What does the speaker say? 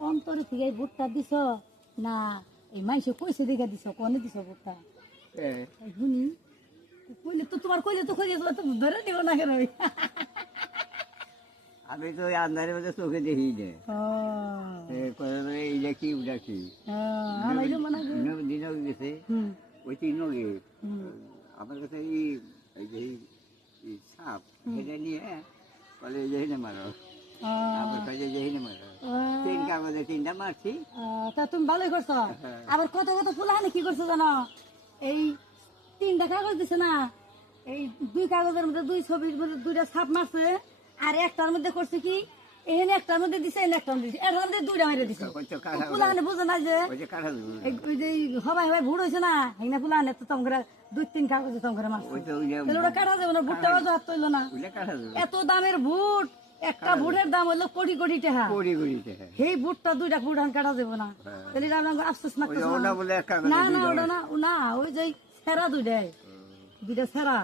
অন্তরে থেকে এই ভুট্টা দিছ না এই মাইসে কইছে দেখে দিছ কোনে দিছ ভুট্টা শুনি কইলে তো তোমার কইলে তো কইলে তো ধরে দিও না কেন আমি তো আন্ধারের মধ্যে চোখে দেখি না এইটা কি ওটা কি দিনও গেছে ওই তিনও গে আমার কাছে এই যে সাপ এটা নিয়ে বলে এই যে মারো আবার কাজে যাই না মারো তিন কাগজে তিনটা মারছি তা তুমি ভালোই করছো আবার কত কত ফুলাহানি কি করছো জানো এই তিনটা কাগজ দিছে না এই দুই কাগজের মধ্যে দুই ছবির মধ্যে দুইটা ছাপ মারছে আর একটার মধ্যে করছে কি এখানে একটার মধ্যে দিছে এখানে একটার মধ্যে দিছে এর মধ্যে দুইটা মেরে দিছে ফুলাহানি বুঝে না যে ওই যে হবাই হবাই ভুট হয়েছে না এখানে ফুলাহানি তো তোমার দুই তিন কাগজে তোমার মারছে তাহলে ওটা কাটা যাবে না ভুট্টা হাত তৈল না এত দামের ভুট একটা ভুটের দাম হলো কোটি কোটি টাকা সেই ভুটটা দুইটা ভুট কাটা যাবে না তাহলে আফসোস না না না ওটা না না ওই যে সেরা দুইটা সেরা